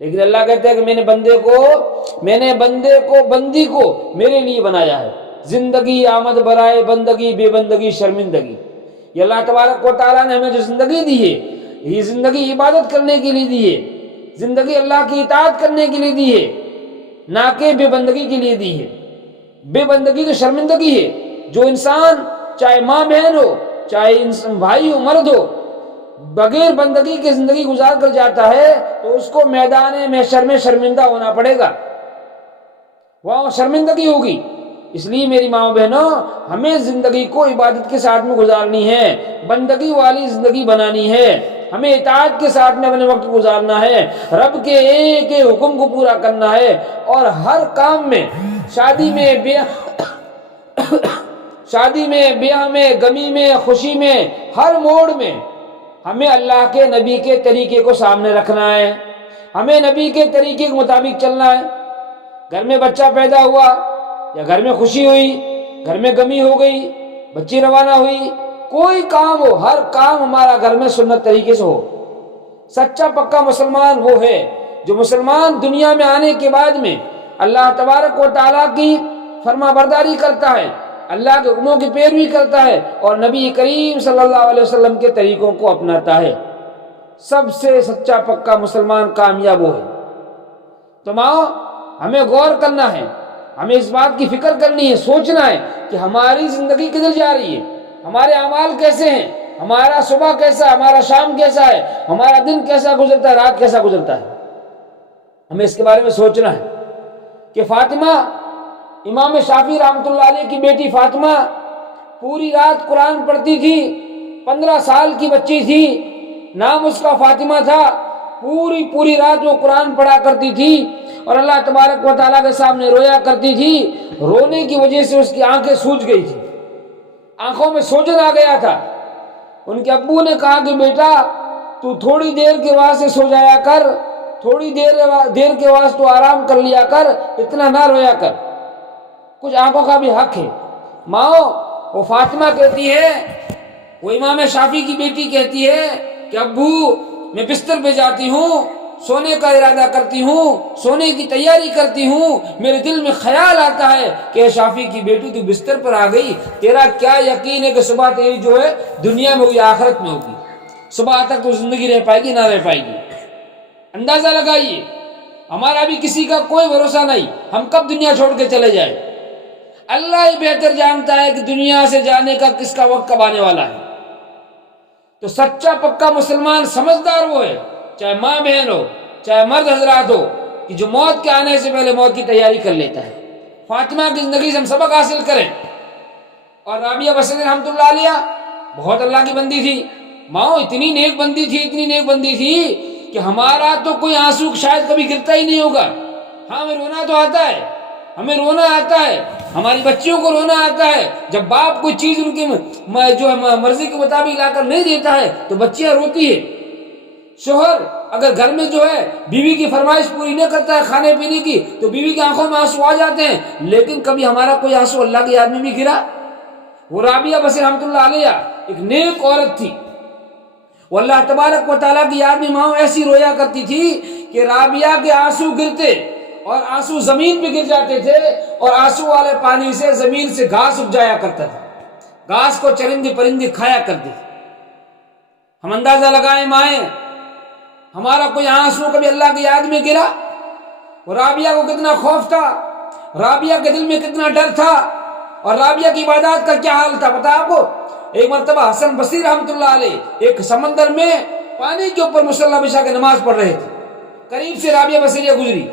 لیکن اللہ کہتا ہے کہ میں نے بندی کو میرے لیے بنایا ہے. زندگی آمد برائے بندگی، بے بندگی شرمندگی. یہ اللہ تبارک و تعالیٰ نے ہمیں جو زندگی دی ہے، یہ زندگی عبادت کرنے کے لیے دی ہے، زندگی اللہ کی اطاعت کرنے کے لیے دی ہے، نہ کہ بے بندگی کے لیے دی ہے. بے بندگی تو شرمندگی ہے. جو انسان چاہے ماں بہن ہو، چاہے بھائی ہو، مرد ہو، بغیر بندگی کی زندگی گزار کر جاتا ہے تو اس کو میدان محشر میں شرمندہ ہونا پڑے گا، وہاں شرمندگی ہوگی. اس لیے میری ماں بہنوں، ہمیں زندگی کو عبادت کے ساتھ میں گزارنی ہے، بندگی والی زندگی بنانی ہے. ہمیں اطاعت کے ساتھ میں اپنے وقت گزارنا ہے، رب کے ایک ایک حکم کو پورا کرنا ہے. اور ہر کام میں، شادی میں، بیاہ میں، غمی میں، خوشی میں، ہر موڑ میں ہمیں اللہ کے نبی کے طریقے کو سامنے رکھنا ہے، ہمیں نبی کے طریقے کے مطابق چلنا ہے. گھر میں بچہ پیدا ہوا یا گھر میں خوشی ہوئی، گھر میں غمی ہو گئی، بچی روانہ ہوئی، کوئی کام ہو، ہر کام ہمارا گھر میں سنت طریقے سے ہو. سچا پکا مسلمان وہ ہے جو مسلمان دنیا میں آنے کے بعد میں اللہ تبارک و تعالیٰ کی فرما برداری کرتا ہے، اللہ کے حکموں کی پیروی کرتا ہے اور نبی کریم صلی اللہ علیہ وسلم کے طریقوں کو اپناتا ہے. سب سے سچا پکا مسلمان کامیاب وہ ہے. تو ماں، ہمیں غور کرنا ہے، ہمیں اس بات کی فکر کرنی ہے، سوچنا ہے کہ ہماری زندگی کدھر جا رہی ہے، ہمارے اعمال کیسے ہیں، ہمارا صبح کیسا ہے، ہمارا شام کیسا ہے، ہمارا دن کیسا گزرتا ہے، رات کیسا گزرتا ہے. ہمیں اس کے بارے میں سوچنا ہے کہ فاطمہ، امام شافعی رحمۃ اللہ علیہ کی بیٹی فاطمہ پوری رات قرآن پڑھتی تھی. 15 سال کی بچی تھی، نام اس کا فاطمہ تھا. پوری رات وہ قرآن پڑھا کرتی تھی اور اللہ تبارک و تعالیٰ کے سامنے رویا کرتی تھی. رونے کی وجہ سے اس کی آنکھیں سوج گئی تھی، آنکھوں میں سوجن آ گیا تھا. ان کے ابو نے کہا کہ بیٹا، تو تھوڑی دیر کے واسطے سو جایا کر، تھوڑی دیر کے واسطے تو آرام کر لیا کر، اتنا نہ رویا کر، کچھ آنکھوں کا بھی حق ہے. ماں، وہ فاطمہ کہتی ہے، وہ امام شافعی کی بیٹی کہتی ہے کہ ابو، میں بستر پہ جاتی ہوں، سونے کا ارادہ کرتی ہوں، سونے کی تیاری کرتی ہوں، میرے دل میں خیال آتا ہے کہ اے شافعی کی بیٹی، تو بستر پر آ گئی، تیرا کیا یقین ہے کہ صبح تیری جو ہے دنیا میں ہوگی، آخرت میں ہوگی، صبح تک تو زندگی رہ پائے گی نہ رہ پائے گی. اندازہ لگائیے، ہمارا بھی کسی کا کوئی بھروسہ نہیں، ہم کب دنیا چھوڑ کے چلے جائیں. اللہ ہی بہتر جانتا ہے کہ دنیا سے جانے کا کس کا وقت کب آنے والا ہے. تو سچا پکا مسلمان سمجھدار وہ ہے، چاہے ماں بہن ہو، چاہے مرد حضرات ہو، کہ جو موت کے آنے سے پہلے موت کی تیاری کر لیتا ہے. فاطمہ کی زندگی سے ہم سبق حاصل کریں. اور رابعہ بصری رحمۃ اللہ علیہ بہت اللہ کی بندی تھی. ماں، اتنی نیک بندی تھی کہ ہمارا تو کوئی آنسو شاید کبھی گرتا ہی نہیں ہوگا. ہاں، ہمیں رونا آتا ہے، ہماری بچیوں کو رونا آتا ہے. جب باپ کوئی چیز ان کی جو ہے مرضی کے مطابق لا کر نہیں دیتا ہے تو بچیاں روتی ہے. شوہر اگر گھر میں جو ہے بیوی کی فرمائش پوری نہ کرتا ہے کھانے پینے کی تو بیوی کی آنکھوں میں آنسو آ جاتے ہیں. لیکن کبھی ہمارا کوئی آنسو اللہ کی یاد میں بھی گرا؟ وہ رابعہ بصری رحمۃ اللہ علیہ ایک نیک عورت تھی. وہ اللہ تبارک و تعالیٰ کی یاد میں ماں ایسی رویا کرتی تھی کہ رابعہ کے آنسو گرتے اور آنسو زمین پہ گر جاتے تھے اور آنسو والے پانی سے زمین سے گھاس اگ جایا کرتا تھا. گھاس کو چرندے پرندے کھایا کرتے تھے. ہم اندازہ لگائیں مائیں، ہمارا کوئی آنسو کبھی اللہ کی یاد میں گرا؟ اور رابعہ کو کتنا خوف تھا، رابعہ کے دل میں کتنا ڈر تھا، اور رابعہ کی عبادات کا کیا حال تھا پتہ آپ کو؟ ایک مرتبہ حسن بصری رحمۃ اللہ علیہ ایک سمندر میں پانی کے اوپر مصلی بچھا کے نماز پڑھ رہے تھے. قریب سے رابعہ بصریہ گزری.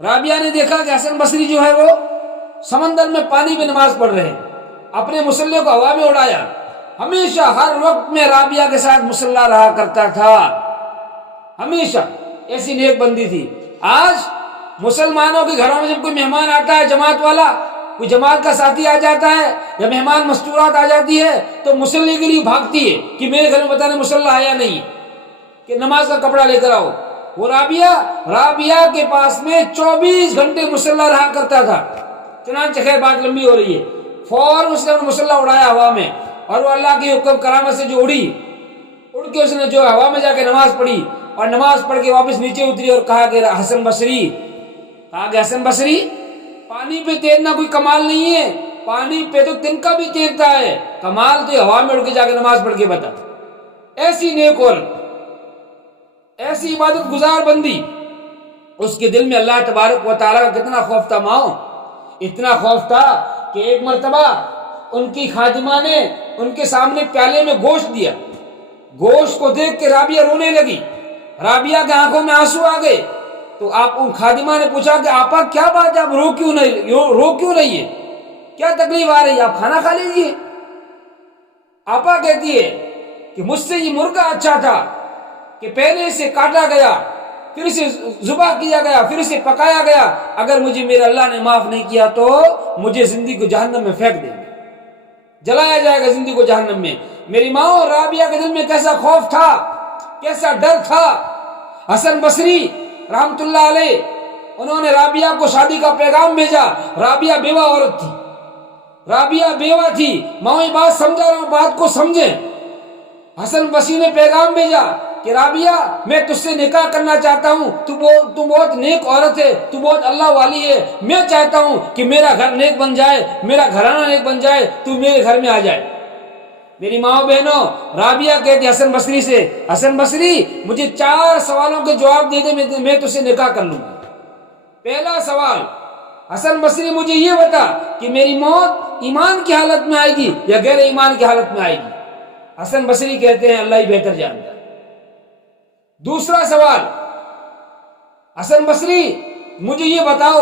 رابعہ نے دیکھا کہ حسن بصری جو ہے وہ سمندر میں پانی میں نماز پڑھ رہے ہیں. اپنے مصلی کو ہوا میں اڑایا. ہمیشہ ہر وقت میں رابعہ کے ساتھ مصلی رہا کرتا تھا، ہمیشہ ایسی نیک بندی تھی. آج مسلمانوں کے گھروں میں جب کوئی مہمان آتا ہے، جماعت والا، کوئی جماعت کا ساتھی آ جاتا ہے یا مہمان مستورات آ جاتی ہے تو مصلی کے لیے بھاگتی ہے کہ میرے گھر میں بتانے مصلی آیا نہیں کہ نماز کا کپڑا لے کر آؤ. وہ رابعہ کے پاس میں 24 گھنٹے مصلی رہا کرتا تھا. چنانچہ خیر بات لمبی ہو رہی ہے، فوراً اس نے مصلی اڑایا ہوا میں، اور وہ اللہ کی حکم کرامت سے جو اڑ کے اس نے جو ہوا میں جا کے نماز پڑھی. اور نماز پڑھ کے واپس نیچے اتری اور کہا کہ حسن بصری پانی پہ تیرنا کوئی کمال نہیں ہے، پانی پہ تو تنکا بھی تیرتا ہے، کمال تو ہوا میں اڑ کے جا کے نماز پڑھ کے بتا۔ ایسی نیک عورت، ایسی عبادت گزار بندی، اس کے دل میں اللہ تبارک و تعالیٰ کا کتنا خوف تھا ماؤ، اتنا خوف تھا کہ ایک مرتبہ ان کی خادمہ نے ان کے سامنے پیالے میں گوشت دیا، گوشت کو دیکھ کے رابعہ رونے لگی، رابعہ کے آنکھوں میں آنسو آ گئے، تو آپ ان خادمہ نے پوچھا کہ آپا کیا بات ہے، آپ رو کیوں نہیں ہے، کیا تکلیف آ رہی ہے، آپ کھانا کھا لیجیے۔ آپا کہتی ہے کہ مجھ سے یہ مرغا اچھا تھا کہ پہلے اسے کاٹا گیا، پھر اسے ذبح کیا گیا، پھر اسے پکایا گیا، اگر مجھے میرے اللہ نے معاف نہیں کیا تو مجھے زندگی کو جہنم میں پھینک دیں گے، جلایا جائے گا زندگی کو جہنم میں۔ میری ماں اور رابعہ کے دل میں کیسا خوف تھا، کیسا ڈر تھا۔ حسن بصری رحمت اللہ علیہ انہوں نے رابعہ کو شادی کا پیغام بھیجا، رابعہ بیوہ عورت تھی، رابعہ بیوہ تھی، ماں یہ بات سمجھا رہا ہوں، بات کو سمجھیں۔ حسن بصری نے پیغام بھیجا کہ رابعہ میں تجھ سے نکاح کرنا چاہتا ہوں، تو بہت نیک عورت ہے، تو بہت اللہ والی ہے، میں چاہتا ہوں کہ میرا گھر نیک بن جائے، میرا گھرانہ نیک بن جائے، تو میرے گھر میں آ جائے۔ میری ماں بہنوں، رابعہ کہتی حسن بصری سے، حسن بصری مجھے 4 سوالوں کے جواب دے دے، میں تجھ سے نکاح کر لوں گا۔ پہلا سوال، حسن بصری مجھے یہ بتا کہ میری موت ایمان کی حالت میں آئے گی یا غیر ایمان کی حالت میں آئے گی؟ حسن بصری کہتے ہیں اللہ ہی بہتر جانتا ہے۔ دوسرا سوال، حسن بصری مجھے یہ بتاؤ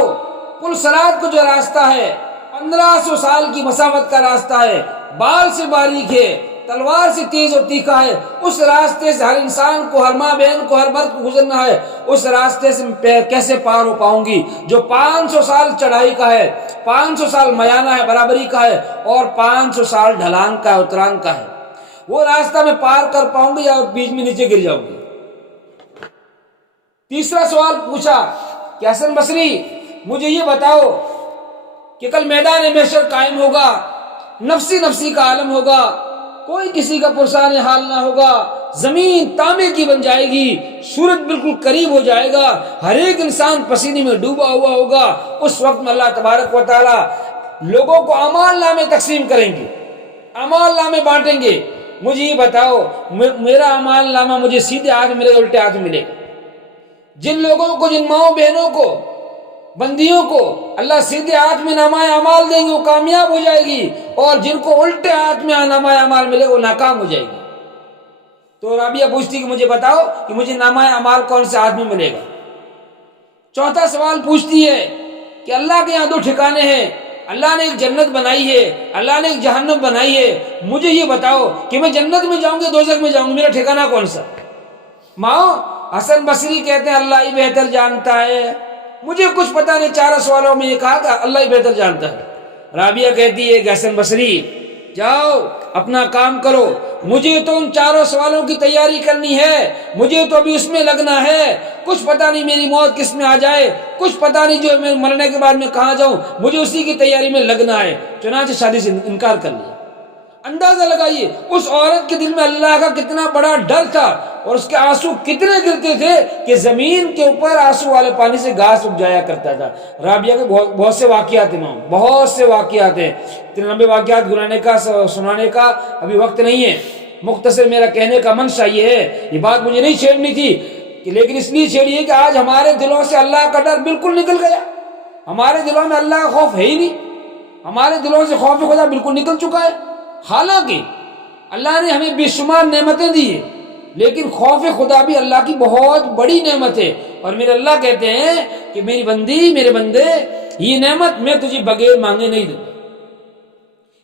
پل صراط کو جو راستہ ہے 1500 سال کی مسافت کا راستہ ہے، بال سے باریک ہے، تلوار سے تیز اور تیکھا ہے، اس راستے سے ہر انسان کو، ہر ماں بہن کو، ہر مرد کو گزرنا ہے، اس راستے سے کیسے پار ہو پاؤں گی جو 500 سال چڑھائی کا ہے، 500 سال میانہ ہے، برابری کا ہے، اور 500 سال ڈھلان کا ہے، اتران کا ہے، وہ راستہ میں پار کر پاؤں گی یا بیچ میں نیچے گر جاؤں گی؟ تیسرا سوال پوچھا کہ حسن بصری مجھے یہ بتاؤ کہ کل میدان محشر قائم ہوگا، نفسی نفسی کا عالم ہوگا، کوئی کسی کا پرسان حال نہ ہوگا، زمین تانبے کی بن جائے گی، سورج بالکل قریب ہو جائے گا، ہر ایک انسان پسینے میں ڈوبا ہوا ہوگا، اس وقت میں اللہ تبارک و تعالی لوگوں کو اعمال نامے تقسیم کریں گے، اعمال نامے بانٹیں گے۔ مجھے یہ بتاؤ میرا اعمال نامہ مجھے سیدھے ہاتھ ملے گا الٹے ہاتھ ملے گا؟ جن لوگوں کو، جن ماؤں بہنوں کو، بندیوں کو اللہ سیدھے ہاتھ میں نامہ اعمال دیں گے وہ کامیاب ہو جائے گی، اور جن کو الٹے ہاتھ میں نامہ اعمال ملے گا وہ ناکام ہو جائے گی۔ تو رابعہ پوچھتی کہ مجھے بتاؤ کہ مجھے نامہ اعمال کون سے ہاتھ میں ملے گا؟ چوتھا سوال پوچھتی ہے کہ اللہ کے یہاں 2 ٹھکانے ہیں، اللہ نے ایک جنت بنائی ہے، اللہ نے ایک جہنم بنائی ہے، مجھے یہ بتاؤ کہ میں جنت میں جاؤں گی دوزخ میں جاؤں گی، میرا ٹھکانہ کون سا؟ ماں حسن بصری کہتے ہیں اللہ ہی بہتر جانتا ہے، مجھے کچھ پتہ نہیں، 4 سوالوں میں یہ کہا کہ اللہ ہی بہتر جانتا ہے۔ رابعہ کہتی ہے کہ حسن بصری جاؤ اپنا کام کرو، مجھے تو ان 4 سوالوں کی تیاری کرنی ہے، مجھے تو ابھی اس میں لگنا ہے، کچھ پتہ نہیں میری موت کس میں آ جائے، کچھ پتہ نہیں جو میں مرنے کے بعد میں کہاں جاؤں، مجھے اسی کی تیاری میں لگنا ہے۔ چنانچہ شادی سے انکار کر لیا۔ اندازہ لگائیے اس عورت کے دل میں اللہ کا کتنا بڑا ڈر تھا، اور اس کے آنسو کتنے گرتے تھے کہ زمین کے اوپر آنسو والے پانی سے گھاس اگ جایا کرتا تھا۔ رابعہ کے بہت سے واقعات ہیں، بہت سے واقعات ہیں، اتنے لمبے واقعات گنانے کا، سنانے کا ابھی وقت نہیں ہے۔ مختصر میرا کہنے کا منشا یہ ہے، یہ بات مجھے نہیں چھیڑنی تھی، لیکن اس لیے چھیڑیے کہ آج ہمارے دلوں سے اللہ کا ڈر بالکل نکل گیا، ہمارے دلوں میں اللہ کا خوف ہے ہی نہیں، ہمارے دلوں سے خوف خدا بالکل نکل چکا ہے۔ حالانکہ اللہ نے ہمیں بے شمار نعمتیں دی ہیں، لیکن خوف خدا بھی اللہ کی بہت بڑی نعمت ہے، اور میرے اللہ کہتے ہیں کہ میری بندی، میرے بندے، یہ نعمت میں تجھے بغیر مانگے نہیں دوں،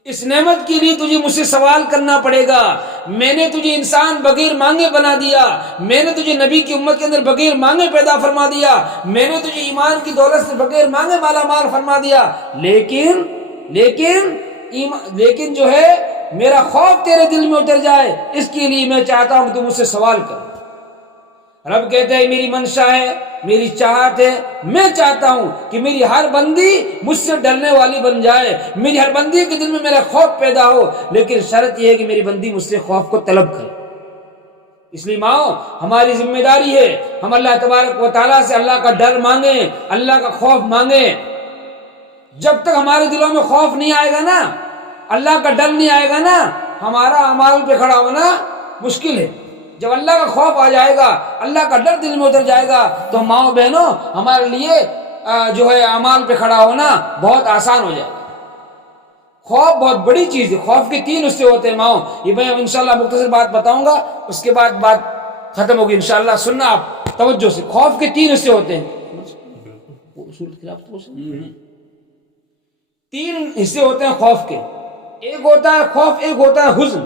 اس نعمت کے لیے تجھے مجھ سے سوال کرنا پڑے گا۔ میں نے تجھے انسان بغیر مانگے بنا دیا، میں نے تجھے نبی کی امت کے اندر بغیر مانگے پیدا فرما دیا، میں نے تجھے ایمان کی دولت سے بغیر مانگے مالا مال فرما دیا، لیکن جو ہے میرا خوف تیرے دل میں اتر جائے، اس کے لیے میں چاہتا ہوں کہ تم مجھ سے سوال کرو۔ رب کہتے ہیں میری منشا ہے، میری چاہت ہے، میں چاہتا ہوں کہ میری ہر بندی مجھ سے ڈرنے والی بن جائے، میری ہر بندی کے دل میں میرا خوف پیدا ہو، لیکن شرط یہ ہے کہ میری بندی مجھ سے خوف کو طلب کرے۔ اس لیے ماں ہماری ذمہ داری ہے ہم اللہ تبارک و تعالیٰ سے اللہ کا ڈر مانگیں، اللہ کا خوف مانگیں۔ جب تک ہمارے دلوں میں خوف نہیں آئے گا نا، اللہ کا ڈر نہیں آئے گا نا، ہمارا اعمال پہ کھڑا ہونا مشکل ہے۔ جب اللہ کا خوف آ جائے گا، اللہ کا ڈر دل میں اتر جائے گا، تو ماؤں بہنوں ہمارے لیے جو ہے اعمال پہ کھڑا ہونا بہت آسان ہو جائے گا۔ خوف بہت بڑی چیز ہے، خوف کے 3 حصے ہوتے ہیں ماؤں، یہ میں انشاءاللہ مختصر بات بتاؤں گا، اس کے بعد بات ختم ہوگی انشاءاللہ، سننا آپ توجہ سے۔ خوف کے 3 حصے ہوتے ہیں، 3 حصے ہوتے ہیں خوف کے۔ ایک ہوتا ہے خوف، ایک ہوتا ہے حزن۔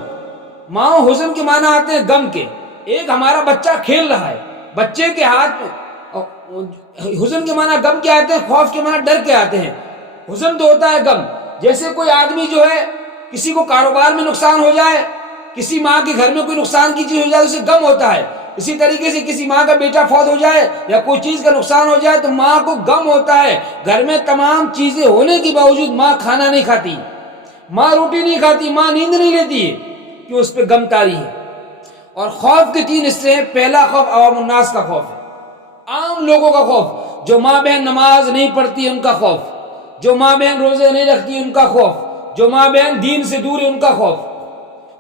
ماں حزن کے معنی آتے ہیں غم کے۔ ایک ہمارا بچہ کھیل رہا ہے، بچے کے ہاتھ میں حزن کے معنی غم کے آتے ہیں، خوف کے معنی ڈر کے آتے ہیں۔ حزن تو ہوتا ہے غم، جیسے کوئی آدمی جو ہے کسی کو کاروبار میں نقصان ہو جائے، کسی ماں کے گھر میں کوئی نقصان کی چیز ہو جائے، اسے غم ہوتا ہے۔ اسی طریقے سے کسی ماں کا بیٹا فوت ہو جائے یا کوئی چیز کا نقصان ہو جائے تو ماں کو غم ہوتا ہے۔ گھر میں تمام چیزیں ہونے کے باوجود ماں کھانا نہیں کھاتی، ماں روٹی نہیں کھاتی، ماں نیند نہیں لیتی ہے کہ اس پہ غم طاری ہے۔ اور خوف کے 3 حصے ہیں۔ پہلا خوف عوام الناس کا خوف ہے، عام لوگوں کا خوف، جو ماں بہن نماز نہیں پڑھتی ان کا خوف، جو ماں بہن روزے نہیں رکھتی ان کا خوف، جو ماں بہن دین سے دور ہے ان کا خوف۔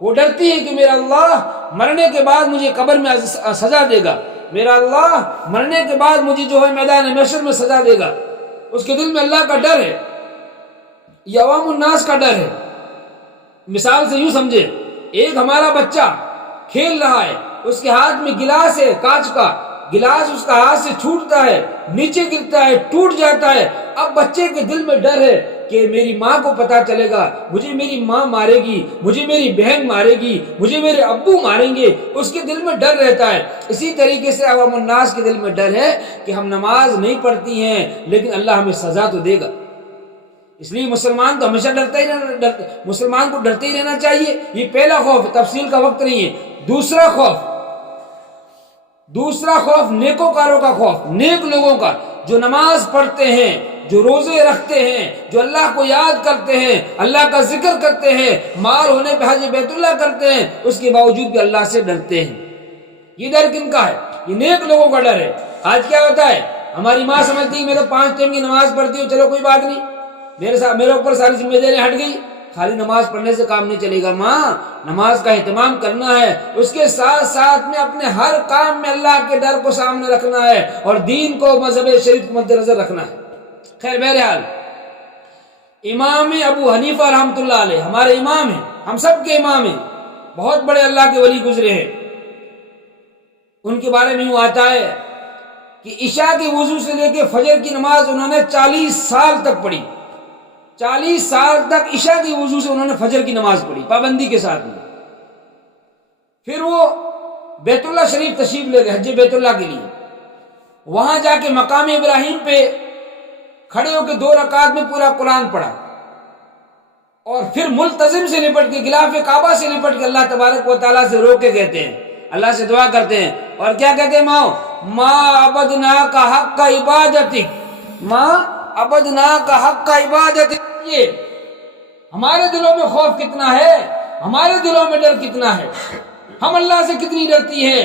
وہ ڈرتی ہے کہ میرا اللہ مرنے کے بعد مجھے قبر میں سزا دے گا، میرا اللہ مرنے کے بعد مجھے جو ہے میدان محشر میں سزا دے گا۔ اس کے دل میں اللہ کا ڈر ہے، یہ عوام الناس کا ڈر ہے۔ مثال سے یوں سمجھے، ایک ہمارا بچہ کھیل رہا ہے، اس کے ہاتھ میں گلاس ہے، کانچ کا گلاس، اس کا ہاتھ سے چھوٹتا ہے، نیچے گرتا ہے، ٹوٹ جاتا ہے۔ اب بچے کے دل میں ڈر ہے کہ میری ماں کو پتا چلے گا، مجھے میری ماں مارے گی، مجھے میری بہن مارے گی، مجھے میرے ابو ماریں گے، اس کے دل میں ڈر رہتا ہے۔ اسی طریقے سے عوام الناس کے دل میں ڈر ہے کہ ہم نماز نہیں پڑھتی ہیں لیکن اللہ ہمیں سزا تو دے گا۔ اس لیے مسلمان تو ہمیشہ مسلمان کو ڈرتے ہی رہنا چاہیے۔ یہ پہلا خوف، تفصیل کا وقت نہیں ہے۔ دوسرا خوف نیکوکاروں کا خوف، نیک لوگوں کا، جو نماز پڑھتے ہیں، جو روزے رکھتے ہیں، جو اللہ کو یاد کرتے ہیں، اللہ کا ذکر کرتے ہیں، مال ہونے پہ حج بیت اللہ کرتے ہیں، اس کے باوجود بھی اللہ سے ڈرتے ہیں۔ یہ ڈر کن کا ہے؟ یہ نیک لوگوں کا ڈر ہے۔ آج کیا ہوتا ہے، ہماری ماں سمجھتی ہے میں تو 5 ٹائم کی نماز پڑھتی ہوں، چلو کوئی بات نہیں، میرے اوپر ساری ذمہ داریاں ہٹ گئی، خالی نماز پڑھنے سے کام نہیں چلے گا۔ ماں نماز کا اہتمام کرنا ہے، اس کے ساتھ ساتھ میں اپنے ہر کام میں اللہ کے ڈر کو سامنے رکھنا ہے اور دین کو، مذہب شریعت کو مد نظر رکھنا ہے۔ خیر بہرحال، امام ابو حنیفہ رحمۃ اللہ علیہ ہمارے امام ہیں، ہم سب کے امام ہیں، بہت بڑے اللہ کے ولی گزرے ہیں۔ ان کے بارے میں یوں آتا ہے کہ عشاء کے وضو سے لے کے فجر کی نماز انہوں نے 40 سال تک پڑھی، 40 سال تک عشاء کی وضو سے انہوں نے فجر کی نماز پڑھی پابندی کے ساتھ میں۔ پھر وہ بیت اللہ شریف تشریف لے گئے حج بیت اللہ کے لیے، وہاں جا کے مقام ابراہیم پہ کھڑے ہو کے 2 رکعات میں پورا قرآن پڑھا، اور پھر ملتزم سے لپٹ کے، غلاف کعبہ سے لپٹ کے اللہ تبارک و تعالیٰ سے رو کے کہتے ہیں، اللہ سے دعا کرتے ہیں، اور کیا کہتے ہیں؟ ما عبدناک حق عبادتک، ما عبدناک حق عبادتک۔ یہ ہمارے دلوں میں خوف کتنا ہے، ہمارے دلوں میں ڈر کتنا ہے، ہم اللہ سے کتنی ڈرتی ہے۔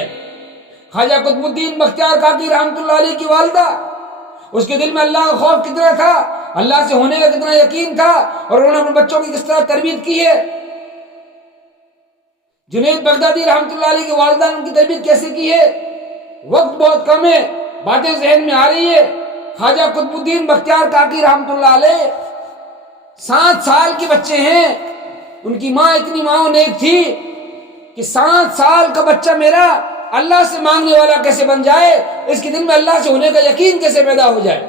خواجہ قطب الدین بختیار کاکی رحمۃ اللہ علیہ کی والدہ، اس کے دل میں اللہ کا خوف کتنا تھا، اللہ سے ہونے کا کتنا یقین تھا، اور انہوں نے اپنے بچوں کی کس طرح تربیت کی ہے۔ جنید بغدادی رحمۃ اللہ علیہ کی والدہ نے ان کی تربیت کیسے کی ہے۔ وقت بہت کم ہے، باتیں ذہن میں آ رہی ہے۔ خواجہ قطب الدین بختیار کاکی رحمۃ اللہ علیہ 7 سال کے بچے ہیں، ان کی ماں اتنی ماں نیک تھی کہ 7 سال کا بچہ میرا اللہ سے مانگنے والا کیسے بن جائے، اس کے دل میں اللہ سے ہونے کا یقین کیسے پیدا ہو جائے۔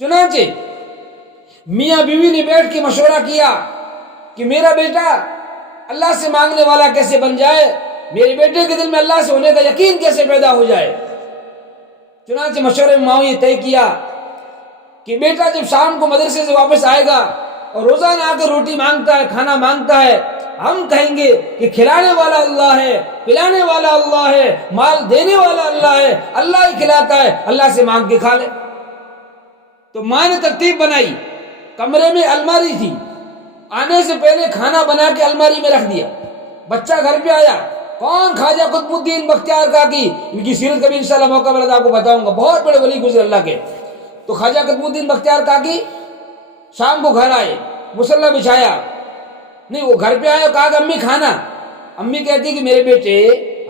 چنانچہ میاں بیوی نے بیٹھ کے مشورہ کیا کہ میرا بیٹا اللہ سے مانگنے والا کیسے بن جائے، میرے بیٹے کے دل میں اللہ سے ہونے کا یقین کیسے پیدا ہو جائے۔ چنانچہ مشورے میں ماں یہ طے کیا کہ بیٹا جب شام کو مدرسے سے واپس آئے گا اور روزانہ آ کر روٹی مانگتا ہے، کھانا مانگتا ہے، ہم کہیں گے کہ کھلانے والا اللہ ہے، پلانے والا اللہ ہے، مال دینے والا اللہ ہے، اللہ ہی کھلاتا ہے، اللہ سے مانگ کے کھا لے۔ تو ماں نے ترتیب بنائی، کمرے میں الماری تھی، آنے سے پہلے کھانا بنا کے الماری میں رکھ دیا۔ بچہ گھر پہ آیا، کون؟ خواجہ قطب الدین بختیار کاکی. ان کی سیرت کبھی انشاءاللہ موقع ملا تو آپ کو بتاؤں گا. بہت بڑے ولی گزرے اللہ کے. تو خواجہ قطب الدین بختیار کاکی شام کو گھر آئے, مصلی بچھایا, نہیں وہ گھر پہ آئے اور کہا کہ امی کھانا. امی کہتی کہ میرے بیٹے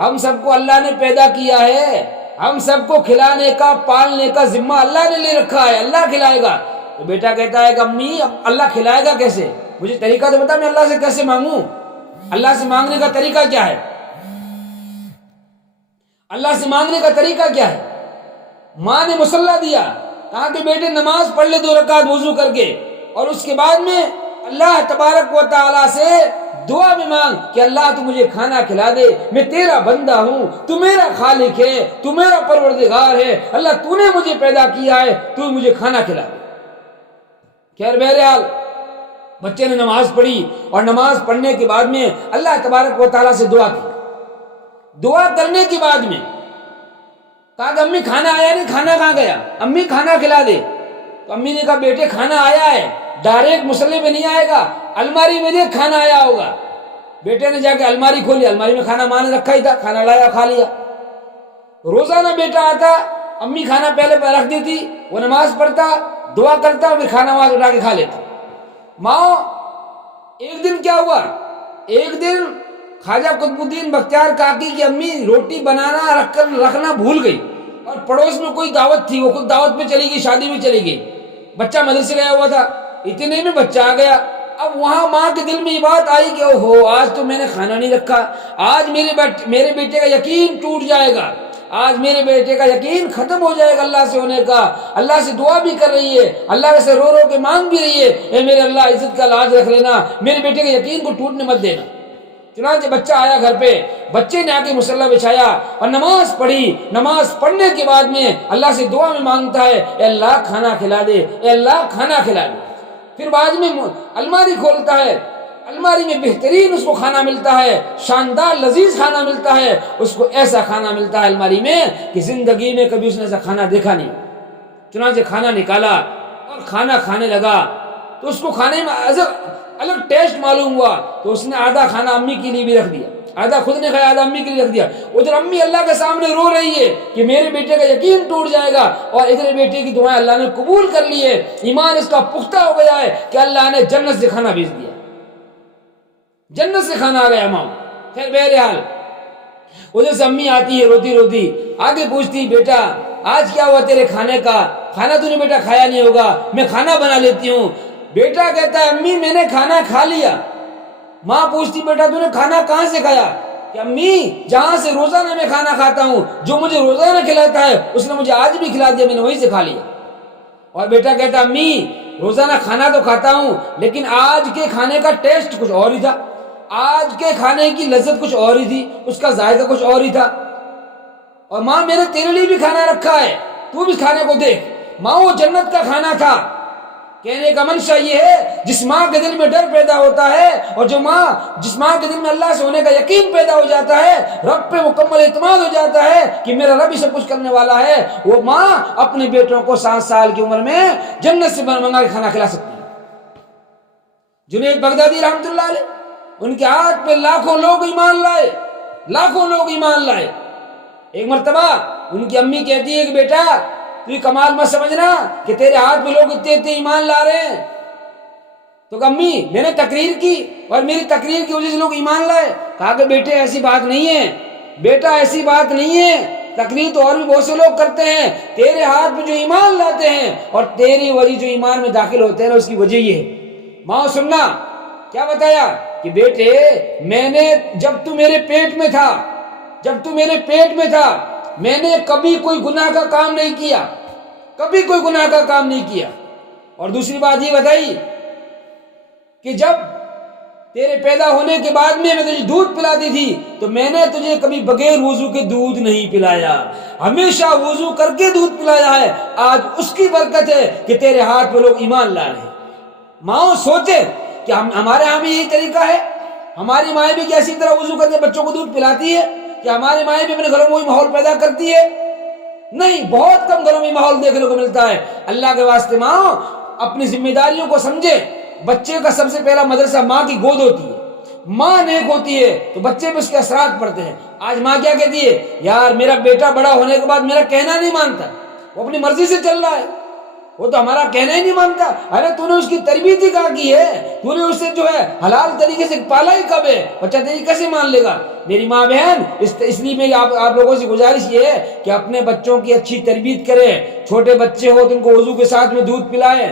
ہم سب کو اللہ نے پیدا کیا ہے, ہم سب کو کھلانے کا پالنے کا ذمہ اللہ نے لے رکھا ہے, اللہ کھلائے گا. تو بیٹا کہتا ہے کہ امی اللہ کھلائے گا کیسے؟ مجھے طریقہ تو بتا, میں اللہ سے کیسے مانگوں؟ اللہ سے مانگنے کا طریقہ کیا ہے؟ اللہ سے مانگنے کا طریقہ کیا ہے؟ ماں نے مصلی دیا, کہا کہ بیٹے نماز پڑھ لے 2 رکعت وضو کر کے, اور اس کے بعد میں اللہ تبارک و تعالی سے دعا میں مانگ کہ اللہ تو مجھے کھانا کھلا دے, میں تیرا بندہ ہوں, تو میرا خالق ہے, تو میرا پروردگار ہے, اللہ تو نے مجھے پیدا کیا ہے, تو مجھے کھانا کھلا دے. خیر بہرحال بچے نے نماز پڑھی, اور نماز پڑھنے کے بعد میں اللہ تبارک و تعالیٰ سے دعا کی. دعا کرنے کے بعد میں کہا کہ امی کھانا آیا نہیں, کھانا کہاں گیا, امی کھانا کھلا دے. تو امی نے کہا بیٹے کھانا آیا ہے, ڈائریکٹ مصلی پہ نہیں آئے گا, الماری میں دیکھ کھانا آیا ہوگا. بیٹے نے جا کے الماری کھولی, الماری میں کھانا ماں نے رکھا ہی تھا, کھانا لایا کھا لیا. روزانہ بیٹا آتا, امی کھانا پہلے پہ رکھ دیتی, وہ نماز پڑھتا, دعا کرتا, پھر کھانا وہاں اٹھا کے کھا لیتا. ماں ایک دن کیا ہوا, ایک دن خواجہ قطب الدین بختیار کاکی کی امی روٹی بنانا رکھنا بھول گئی, اور پڑوس میں کوئی دعوت تھی, وہ خود دعوت پہ چلی گئی, شادی میں چلی گئی. بچہ مدرسے گیا ہوا تھا, اتنے میں بچہ آ گیا. اب وہاں ماں کے دل میں یہ بات آئی کہ اوہو آج تو میں نے کھانا نہیں رکھا, آج میرے بیٹے کا یقین ٹوٹ جائے گا, آج میرے بیٹے کا یقین ختم ہو جائے گا اللہ سے ہونے کا. اللہ سے دعا بھی کر رہی ہے, اللہ سے رو رو کے مانگ بھی رہی ہے, اے میرے اللہ عزت کا لاج رکھ لینا, میرے بیٹے کے یقین کو ٹوٹنے مت دینا. چنانچہ بچہ آیا گھر پہ, بچے نے آ کے مصلی بچھایا اور نماز پڑھی. نماز پڑھنے کے بعد میں اللہ سے دعا میں مانگتا ہے, اے اللہ کھانا کھلا دے, اے اللہ کھانا کھلا دے. پھر بعد میں الماری کھولتا ہے, الماری میں بہترین اس کو کھانا ملتا ہے, شاندار لذیذ کھانا ملتا ہے, اس کو ایسا کھانا ملتا ہے الماری میں کہ زندگی میں کبھی اس نے ایسا کھانا دیکھا نہیں. چنانچہ کھانا نکالا اور کھانا کھانے لگا, تو اس کو کھانے میں الگ ٹیسٹ معلوم ہوا. تو اس نے آدھا کھانا امی کے لیے بھی رکھ دیا, آدھا خود نے کھایا, آدھا امی کے لیے رکھ دیا. ادھر امی اللہ کے سامنے رو رہی ہے کہ میرے بیٹے کا یقین ٹوٹ جائے گا, اور ادھر بیٹے کی دعائیں اللہ نے قبول کر لی ہے, ایمان اس کا پختہ ہو گیا ہے کہ اللہ نے جنت سے کھانا بھیج دیا, جنت سے کھانا آ گیا ماں. خیر بہرحال ادھر سے امی آتی ہے روتی روتی, آگے پوچھتی بیٹا آج کیا ہوا تیرے کھانے کا, کھانا تو نے بیٹا کھایا نہیں ہوگا, میں کھانا بنا لیتی ہوں. بیٹا کہتا ہے امی میں نے کھانا کھا لیا. ماں پوچھتی بیٹا تو نے کھانا کہاں سے کھایا؟ کہ امی جہاں سے روزانہ میں کھانا کھاتا ہوں, جو مجھے روزانہ کھلاتا ہے اس نے مجھے آج بھی کھلا دیا, میں نے وہیں سے کھا لیا. اور بیٹا کہتا امی روزانہ کھانا تو کھاتا ہوں, لیکن آج کے کھانے کا ٹیسٹ کچھ اور ہی تھا, آج کے کھانے کی لذت کچھ اور ہی تھی, اس کا ذائقہ کچھ اور ہی تھا. اور ماں میں نے تیرے لیے بھی کھانا رکھا ہے, تو بھی کھانے کو دیکھ. ماں وہ جنت کا کھانا تھا. کہنے کا منشا یہ ہے جس ماں کے دل میں ڈر پیدا ہوتا ہے, اور جس ماں کے دل میں اللہ سے ہونے کا یقین پیدا ہو جاتا ہے, رب پہ مکمل اعتماد ہو جاتا ہے کہ میرا رب ہی سب کچھ کرنے والا ہے, وہ ماں اپنے بیٹوں کو 7 سال کی عمر میں جنت سے منگا کے کھانا کھلا سکتی ہے. جنید بغدادی رحمۃ اللہ علیہ, ان کے ہاتھ پہ لاکھوں لوگ ایمان لائے, لاکھوں لوگ ایمان لائے. ایک مرتبہ ان کی امی کہتی ہے کہ بیٹا تو یہ کمال مت سمجھنا کہ تیرے ہاتھ میں لوگ اتنے ایمان لا رہے ہیں. تو کہ امی میں نے تقریر کی اور میری تقریر کی وجہ سے لوگ ایمان لائے. کہا کہ بیٹے ایسی بات نہیں ہے, بیٹا ایسی بات نہیں ہے, تقریر تو اور بھی بہت سے لوگ کرتے ہیں, تیرے ہاتھ میں جو ایمان لاتے ہیں اور تیری وجہ جو ایمان میں داخل ہوتے ہیں نا, اس کی وجہ یہ ہے. ماں سننا کیا بتایا کہ بیٹے میں نے جب تو میرے پیٹ میں تھا میں نے کبھی کوئی گناہ کا کام نہیں کیا, کبھی کوئی گناہ کا کام نہیں کیا. اور دوسری بات یہ بتائی کہ جب تیرے پیدا ہونے کے بعد میں تجھے دودھ پلاتی تھی تو میں نے تجھے کبھی بغیر وضو کے دودھ نہیں پلایا, ہمیشہ وضو کر کے دودھ پلایا ہے. آج اس کی برکت ہے کہ تیرے ہاتھ پہ لوگ ایمان لا رہے ہیں. ماں سوچے کہ ہمارے ہاں بھی یہی طریقہ ہے, ہماری مائیں بھی کیسی طرح وضو کر کے بچوں کو دودھ پلاتی ہے, کہ ہماری مائیں بھی اپنے گھروں میں وہی ماحول پیدا کرتی ہے؟ نہیں, بہت کم گھروں میں ماحول دیکھنے کو ملتا ہے. اللہ کے واسطے ماں اپنی ذمہ داریوں کو سمجھے. بچے کا سب سے پہلا مدرسہ ماں کی گود ہوتی ہے. ماں نیک ہوتی ہے تو بچے پہ اس کے اثرات پڑتے ہیں. آج ماں کیا کہتی ہے؟ یار میرا بیٹا بڑا ہونے کے بعد میرا کہنا نہیں مانتا، وہ اپنی مرضی سے چل رہا ہے، وہ تو ہمارا کہنا ہی نہیں مانتا۔ ارے تو نے اس کی تربیت ہی کہاں کی ہے؟ تو نے اسے جو ہے حلال طریقے سے پالا ہی کب ہے؟ بچہ تیری کیسے مان لے گا؟ میری ماں بہن، اس لیے میری آپ لوگوں سے گزارش یہ ہے کہ اپنے بچوں کی اچھی تربیت کریں۔ چھوٹے بچے ہو تو ان کو وضو کے ساتھ میں دودھ پلائیں،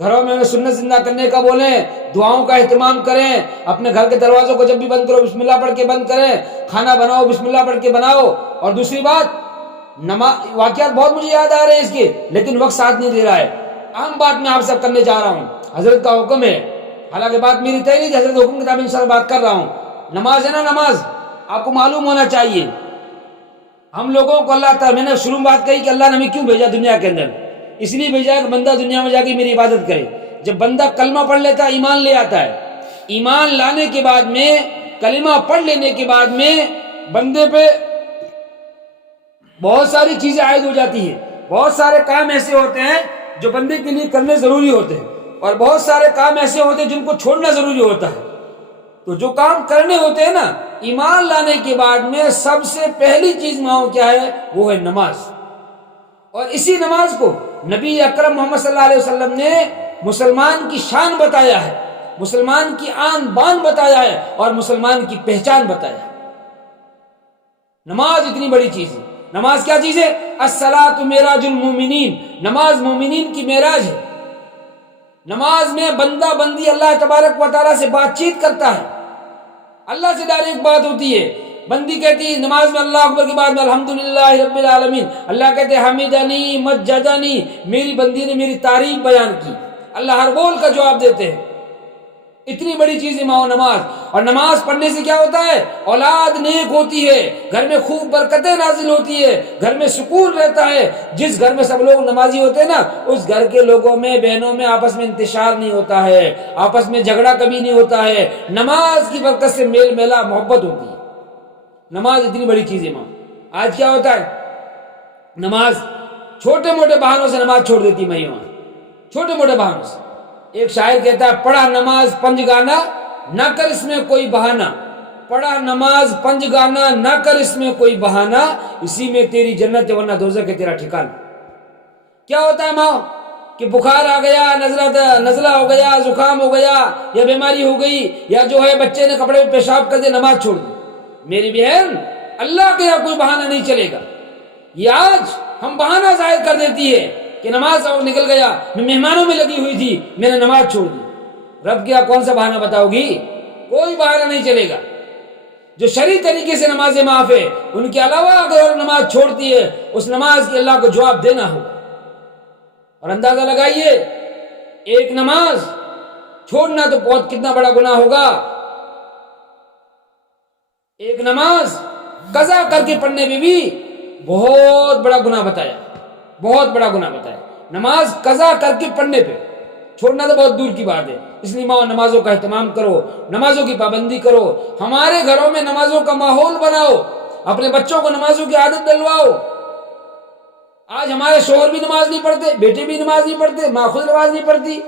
گھروں میں سنت زندہ کرنے کا بولیں، دعاؤں کا اہتمام کریں، اپنے گھر کے دروازوں کو جب بھی بند کرو بسم اللہ پڑھ کے بند کریں، کھانا بناؤ بسم اللہ پڑھ کے بناؤ۔ اور دوسری بات، واقعات بہت مجھے یاد آ رہے ہیں اس کے، لیکن وقت ساتھ نہیں دے رہا ہے۔ اہم بات میں آپ سب کرنے جا رہا ہوں، حضرت کا حکم ہے، حالانکہ بات میری طے نہیں، حضرت حکم کتاب ان شاء اللہ بات کر رہا ہوں۔ نماز ہے نا، نماز آپ کو معلوم ہونا چاہیے۔ ہم لوگوں کو اللہ تعالیٰ، میں نے شروع میں بات کہی کہ اللہ نے ہمیں کیوں بھیجا دنیا کے اندر، اس لیے بھیجا ہے کہ بندہ دنیا میں جا کے میری عبادت کرے۔ جب بندہ کلمہ پڑھ لیتا ہے، ایمان لے آتا ہے، ایمان لانے کے بعد میں، کلمہ پڑھ لینے کے بعد میں بندے پہ بہت ساری چیزیں عائد ہو جاتی ہیں۔ بہت سارے کام ایسے ہوتے ہیں جو بندے کے لیے کرنے ضروری ہوتے ہیں، اور بہت سارے کام ایسے ہوتے ہیں جن کو چھوڑنا ضروری ہوتا ہے۔ تو جو کام کرنے ہوتے ہیں نا، ایمان لانے کے بعد میں سب سے پہلی چیز ماؤں کیا ہے؟ وہ ہے نماز۔ اور اسی نماز کو نبی اکرم محمد صلی اللہ علیہ وسلم نے مسلمان کی شان بتایا ہے، مسلمان کی آن بان بتایا ہے، اور مسلمان کی پہچان بتایا ہے۔ نماز اتنی بڑی چیز ہے۔ نماز کیا چیز ہے؟ الصلاۃ معراج المومنین، نماز مومنین کی معراج ہے۔ نماز میں بندہ بندی اللہ تبارک و تعالیٰ سے بات چیت کرتا ہے، اللہ سے ڈائریکٹ بات ہوتی ہے۔ بندی کہتی ہے نماز میں اللہ اکبر کے بعد میں الحمدللہ رب العالمین، اللہ کہتے ہیں حمیدنی مجدنی، میری بندی نے میری تعریف بیان کی، اللہ ہر بول کا جواب دیتے ہیں۔ اتنی بڑی چیز ہے ماں نماز۔ اور نماز پڑھنے سے کیا ہوتا ہے؟ اولاد نیک ہوتی ہے، گھر میں خوب برکتیں نازل ہوتی ہے، گھر میں سکون رہتا ہے۔ جس گھر میں سب لوگ نمازی ہوتے ہیں نا، اس گھر کے لوگوں میں، بہنوں میں آپس میں انتشار نہیں ہوتا ہے، آپس میں جھگڑا کبھی نہیں ہوتا ہے، نماز کی برکت سے میل میلا محبت ہوتی ہے۔ نماز اتنی بڑی چیز ہے ماں۔ آج کیا ہوتا ہے؟ نماز چھوٹے موٹے بہانوں سے نماز چھوڑ دیتی ہے ماں، چھوٹے موٹے بہانوں سے۔ ایک شاعر کہتا ہے پڑھا نماز پنج گانا نہ کر اس میں کوئی بہانہ، پڑھا نماز پنج گانا نہ کر اس میں کوئی بہانہ، اسی میں تیری جنت ورنہ دوزخ ہے تیرا ٹھکانہ۔ کیا ہوتا ہے ماں کہ بخار آ گیا، نزلہ ہو گیا، زکام ہو گیا، یا بیماری ہو گئی، یا جو ہے بچے نے کپڑے میں پیشاب کر دیا، نماز چھوڑ دی۔ میری بہن، اللہ کے یہاں کوئی بہانہ نہیں چلے گا۔ یہ آج ہم بہانہ ظاہر کر دیتی ہے کہ نماز نکل گیا، میں مہمانوں میں لگی ہوئی تھی، میں نے نماز چھوڑ دی۔ رب کیا کون سا بہانہ بتاؤ گی؟ کوئی بہانہ نہیں چلے گا۔ جو شرعی طریقے سے نمازیں معاف ہے، ان کے علاوہ اگر اور نماز چھوڑتی ہے، اس نماز کے اللہ کو جواب دینا ہوگا۔ اور اندازہ لگائیے، ایک نماز چھوڑنا تو بہت کتنا بڑا گناہ ہوگا۔ ایک نماز قضا کر کے پڑھنے میں بھی بہت بڑا گناہ بتایا، بہت بڑا گناہ بتایا۔ نماز قضا کر کے پڑھنے پہ چھوڑنا تو بہت دور کی بات ہے۔ اس لیے ماں نمازوں کا اہتمام کرو، نمازوں کی پابندی کرو، ہمارے گھروں میں نمازوں کا ماحول بناؤ، اپنے بچوں کو نمازوں کی عادت ڈلواؤ۔ آج ہمارے شوہر بھی نماز نہیں پڑھتے، بیٹے بھی نماز نہیں پڑھتے، ماں خود نماز نہیں پڑھتی۔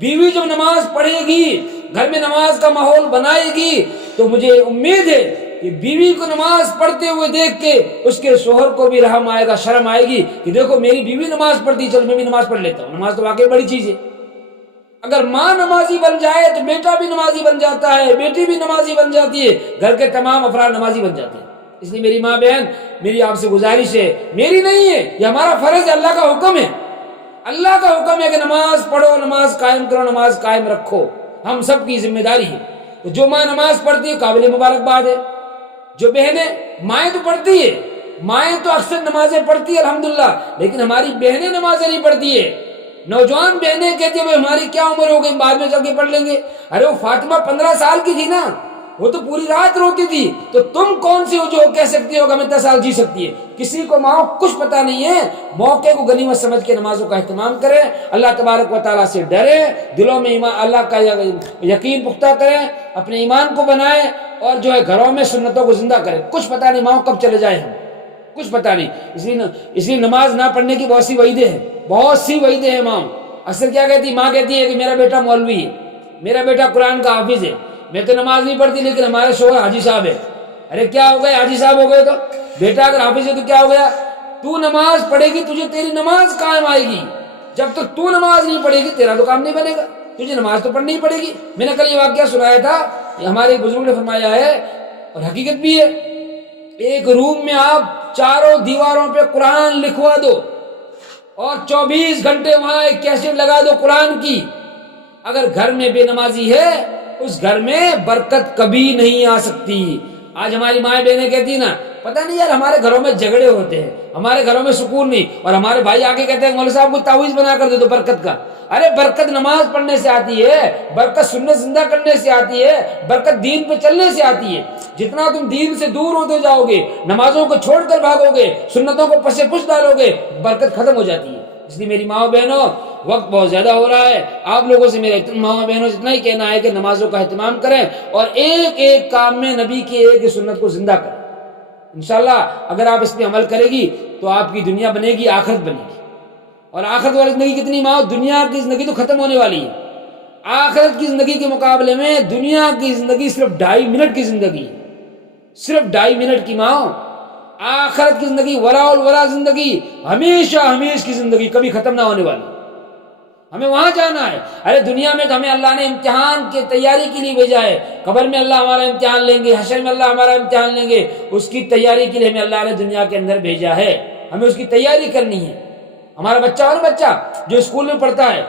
بیوی جب نماز پڑھے گی، گھر میں نماز کا ماحول بنائے گی، تو مجھے امید ہے کہ بیوی کو نماز پڑھتے ہوئے دیکھ کے اس کے شوہر کو بھی رحم آئے گا، شرم آئے گی کہ دیکھو میری بیوی نماز پڑھتی، چل میں بھی نماز پڑھ لیتا ہوں۔ نماز تو واقعی بڑی چیز ہے۔ اگر ماں نمازی بن جائے تو بیٹا بھی نمازی بن جاتا ہے، بیٹی بھی نمازی بن جاتی ہے، گھر کے تمام افراد نمازی بن جاتے ہیں۔ اس لیے میری ماں بہن، میری آپ سے گزارش ہے، میری نہیں ہے، یہ ہمارا فرض ہے، اللہ کا حکم ہے۔ اللہ کا حکم ہے کہ نماز پڑھو، نماز قائم کرو، نماز قائم رکھو، ہم سب کی ذمہ داری ہے۔ تو جو ماں نماز پڑھتی ہے قابل مبارکباد ہے۔ جو بہنیں، مائیں تو پڑھتی ہے، مائیں تو اکثر نمازیں پڑھتی ہے الحمدللہ، لیکن ہماری بہنیں نمازیں نہیں پڑھتی ہے۔ نوجوان بہنیں کہتی ہیں ہماری کیا عمر ہو گئی، بعد میں چل کے پڑھ لیں گے۔ ارے وہ فاطمہ 15 سال کی تھی نا، وہ تو پوری رات روتی تھی، تو تم کون سی ہو جو کہہ سکتی ہو کہ ہم اتنا سال جی سکتی ہے؟ کسی کو ماں کچھ پتا نہیں ہے۔ موقع کو غنیمت سمجھ کے نمازوں کا اہتمام کریں، اللہ تبارک و تعالیٰ سے ڈریں، دلوں میں ایمان، اللہ کا یقین پختہ کریں، اپنے ایمان کو بنائیں، اور جو ہے گھروں میں سنتوں کو زندہ کریں۔ کچھ پتا نہیں ماں کب چلے جائیں ہم، کچھ پتا نہیں۔ اس لیے نماز نہ پڑھنے کی بہت سی وعیدیں ہیں، بہت سی وعیدیں ہیں۔ ماں اکثر کیا کہتی، ماں کہتی ہے کہ میرا بیٹا مولوی ہے، میرا بیٹا قرآن کا حافظ ہے، میں تو نماز نہیں پڑھتی لیکن ہمارے شوہر حاجی صاحب ہے، ارے کیا ہو گیا حاجی صاحب ہو گئے تو بیٹا اگر حافظ ہے تو کیا ہو گیا؟ تو نماز پڑھے گی تجھے تیری نماز قائم آئے گی، جب تک تو نماز نہیں پڑھے گی تیرا تو کام نہیں بنے گا، تجھے نماز تو پڑھنی ہی پڑے گی۔ میں نے کل یہ واقعہ سنایا تھا، یہ ہمارے بزرگ نے فرمایا ہے اور حقیقت بھی ہے، ایک روم میں آپ چاروں دیواروں پہ قرآن لکھوا دو اور 24 گھنٹے وہاں ایک کیسٹ لگا دو قرآن کی، اگر گھر میں بے نمازی ہے اس گھر میں برکت کبھی نہیں آ سکتی۔ آج ہماری مائیں بہنیں کہتی نا پتہ نہیں یار ہمارے گھروں میں جھگڑے ہوتے ہیں، ہمارے گھروں میں سکون نہیں، اور ہمارے بھائی آگے کہتے ہیں مولوی صاحب کو تعویذ بنا کر دے دو برکت کا۔ ارے برکت نماز پڑھنے سے آتی ہے، برکت سنت زندہ کرنے سے آتی ہے، برکت دین پہ چلنے سے آتی ہے۔ جتنا تم دین سے دور ہوتے جاؤ گے، نمازوں کو چھوڑ کر بھاگو گے، سنتوں کو پس پش ڈالو گے، برکت ختم ہو جاتی ہے۔ اس لیے میری ماں بہنوں وقت بہت زیادہ ہو رہا ہے، آپ لوگوں سے میرے ماں بہنوں سے اتنا ہی کہنا ہے کہ نمازوں کا اہتمام کریں اور ایک ایک کام میں نبی کی ایک سنت کو زندہ کریں۔ انشاءاللہ اگر آپ اس پہ عمل کرے گی تو آپ کی دنیا بنے گی، آخرت بنے گی۔ اور آخرت والی زندگی کتنی ماں، دنیا کی زندگی تو ختم ہونے والی ہے، آخرت کی زندگی کے مقابلے میں دنیا کی زندگی صرف 2.5 منٹ کی زندگی ہے، صرف 2.5 منٹ کی ماں۔ آخرت کی زندگی ولا الولا زندگی، ہمیشہ ہمیشہ کی زندگی، کبھی ختم نہ ہونے والی، ہمیں وہاں جانا ہے۔ ارے دنیا میں تو ہمیں اللہ نے امتحان کی تیاری کے لیے بھیجا ہے، قبر میں اللہ ہمارا امتحان لیں گے، حشر میں اللہ ہمارا امتحان لیں گے، اس کی تیاری کے لیے ہمیں اللہ نے دنیا کے اندر بھیجا ہے، ہمیں اس کی تیاری کرنی ہے۔ ہمارا بچہ اور بچہ جو اسکول میں پڑھتا ہے،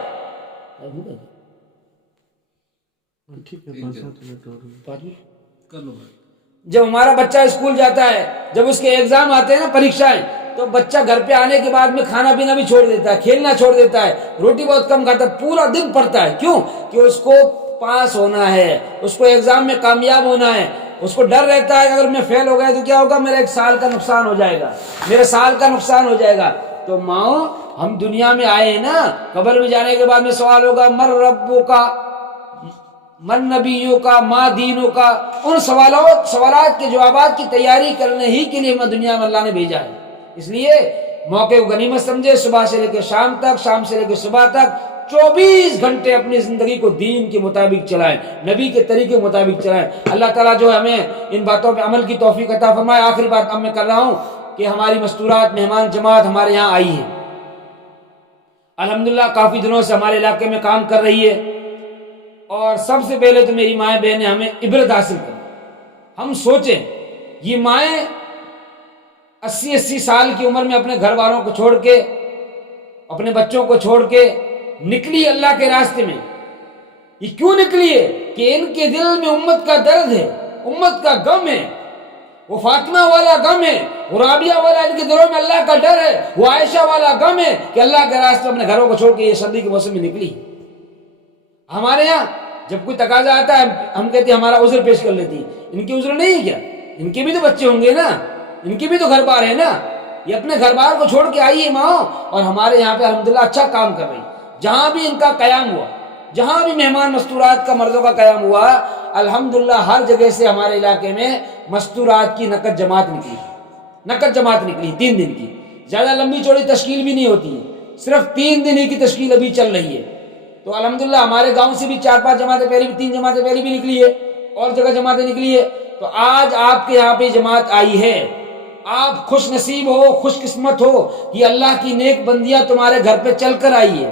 جب ہمارا بچہ اسکول جاتا ہے، جب اس کے ایگزام آتے ہیں نا، پریکشائیں، تو بچہ گھر پہ آنے کے بعد میں کھانا پینا بھی چھوڑ دیتا ہے، کھیلنا چھوڑ دیتا ہے، روٹی بہت کم کھاتا ہے، پورا دن پڑھتا ہے۔ کیوں؟ کہ اس کو پاس ہونا ہے، اس کو ایگزام میں کامیاب ہونا ہے، اس کو ڈر رہتا ہے کہ اگر میں فیل ہو گیا تو کیا ہوگا، میرا 1 سال کا نقصان ہو جائے گا، میرے سال کا نقصان ہو جائے گا۔ تو ماں ہم دنیا میں آئے ہیں نا، قبر میں جانے کے بعد میں سوال ہوگا من ربوں کا، من نبیوں کا، ماں دینوں کا، ان سوالات کے جوابات کی تیاری کرنے ہی کے لیے ہمیں دنیا میں اللہ نے بھیجا ہے۔ اس لیے موقع کو غنیمت سمجھے، صبح سے لے کے شام تک، شام سے لے کے صبح تک 24 گھنٹے اپنی زندگی کو دین کے مطابق چلائیں، نبی کے طریقے کے مطابق چلائیں۔ اللہ تعالیٰ جو ہمیں ان باتوں پہ عمل کی توفیق عطا فرمائے۔ آخری بات اب میں کر رہا ہوں کہ ہماری مستورات مہمان جماعت ہمارے یہاں آئی ہے، الحمدللہ کافی دنوں سے ہمارے علاقے میں کام کر رہی ہے، اور سب سے پہلے تو میری مائیں بہنیں ہمیں عبرت حاصل کریں۔ ہم سوچیں یہ مائیں 80 سال کی عمر میں اپنے گھر والوں کو چھوڑ کے، اپنے بچوں کو چھوڑ کے نکلی اللہ کے راستے میں۔ یہ کیوں نکلی ہے؟ کہ ان کے دل میں امت کا درد ہے، امت کا غم ہے، وہ فاطمہ والا غم ہے، وہ رابعہ والا، ان کے دلوں میں اللہ کا ڈر ہے، وہ عائشہ والا غم ہے کہ اللہ کے راستے اپنے گھروں کو چھوڑ کے یہ سردی کے موسم میں نکلی۔ ہمارے یہاں جب کوئی تقاضا آتا ہے ہم کہتے ہیں ہمارا عذر پیش کر لیتی، ان کی عذر نہیں ہے کیا؟ ان کے بھی تو بچے ہوں گے نا، ان کے بھی تو گھر بار ہے نا، یہ اپنے گھر بار کو چھوڑ کے آئی ہے ماں، اور ہمارے یہاں پہ الحمدللہ اچھا کام کر رہی۔ جہاں بھی ان کا قیام ہوا، جہاں بھی مہمان مستورات کا مردوں کا قیام ہوا، الحمدللہ ہر جگہ سے ہمارے علاقے میں مستورات کی نقد جماعت نکلی، نقد جماعت نکلی 3 دن کی، زیادہ لمبی چوڑی تشکیل بھی نہیں ہوتی ہے، صرف 3 دن ہی کی تشکیل ابھی چل رہی ہے۔ تو الحمدللہ ہمارے گاؤں سے بھی 4-5 جماعتیں پہلے بھی، 3 جماعتیں پہلے بھی نکلی ہے، اور جگہ جماعتیں نکلی ہے۔ تو آج آپ کے یہاں پہ جماعت آئی ہے، آپ خوش نصیب ہو، خوش قسمت ہو کہ اللہ کی نیک بندیاں تمہارے گھر پہ چل کر آئی ہے۔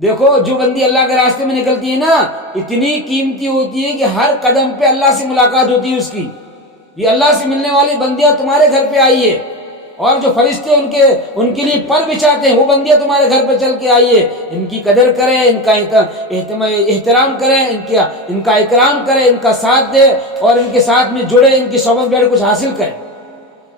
دیکھو جو بندی اللہ کے راستے میں نکلتی ہے نا، اتنی قیمتی ہوتی ہے کہ ہر قدم پہ اللہ سے ملاقات ہوتی ہے اس کی۔ یہ اللہ سے ملنے والی بندیاں تمہارے گھر پہ آئی ہے، اور جو فرشتے ان کے لیے پر بچھاتے ہیں وہ بندیاں تمہارے گھر پہ چل کے آئی ہے۔ ان کی قدر کریں، ان کا احترام کریں، ان کا اکرام کریں، ان کا ساتھ دیں، اور ان کے ساتھ میں جڑے، ان کی صحبت بیٹھ کچھ حاصل کریں۔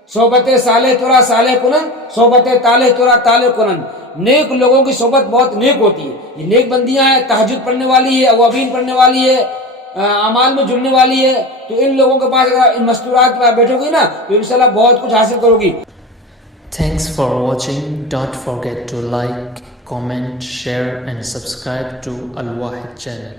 صحبت صالح ترا صالح کنن، صحبت طالح ترا طالح کنن۔ نیک لوگوں کی صحبت بہت نیک ہوتی ہے، یہ نیک بندیاں ہیں، تہجد پڑھنے والی ہے، اوابین پڑھنے والی ہے، اعمال میں جڑنے والی ہے۔ تو ان لوگوں کے پاس اگر ان مستورات پہ بیٹھو گی نا تو انشاءاللہ بہت کچھ حاصل کرو گی۔ Thanks for watching. Don't forget to like, comment, share and subscribe to Al Wahid channel.